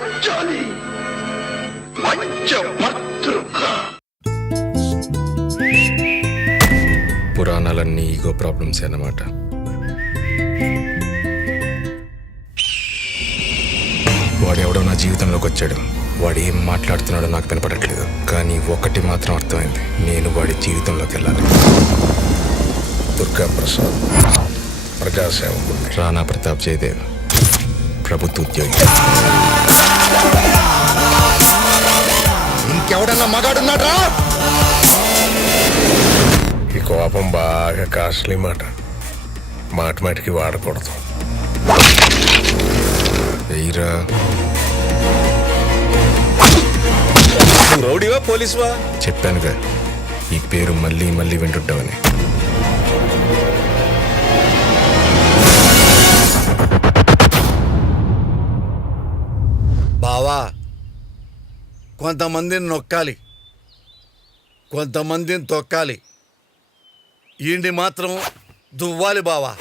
పంచాలి పంచభద్రుక. పురాణాలన్నీ ego problems అన్నమాట. వాడెవడో నా జీవితంలోకి వచ్చాడు. వాడు ఏం మాట్లాడుతున్నాడో నాకు వినపడట్లేదు, కానీ ఒకటి మాత్రం అర్థమైంది, నేను వాడి జీవితంలోకి వెళ్ళాలి. దుర్గా ప్రసాద్, ప్రజాసేవకుడు. రాణా ప్రతాప్ జయదేవ్, ప్రభుత్వ ఉద్యోగి. ఇంకెవడన్నా మగాడున్నాడ్రా? ఈ కోపం బాగా కాస్ట్లీ మాట, మాటికి వాడకూడదు. వెయ్యిరా. రౌడీవా పోలీసువా? చెప్పానుగా, ఈ పేరు మళ్ళీ మళ్ళీ వింటుంటామని. బావా, కొంతమందిని నొక్కాలి, కొంతమందిని తొక్కాలి, ఈయన్ని మాత్రం దువ్వాలి బావా.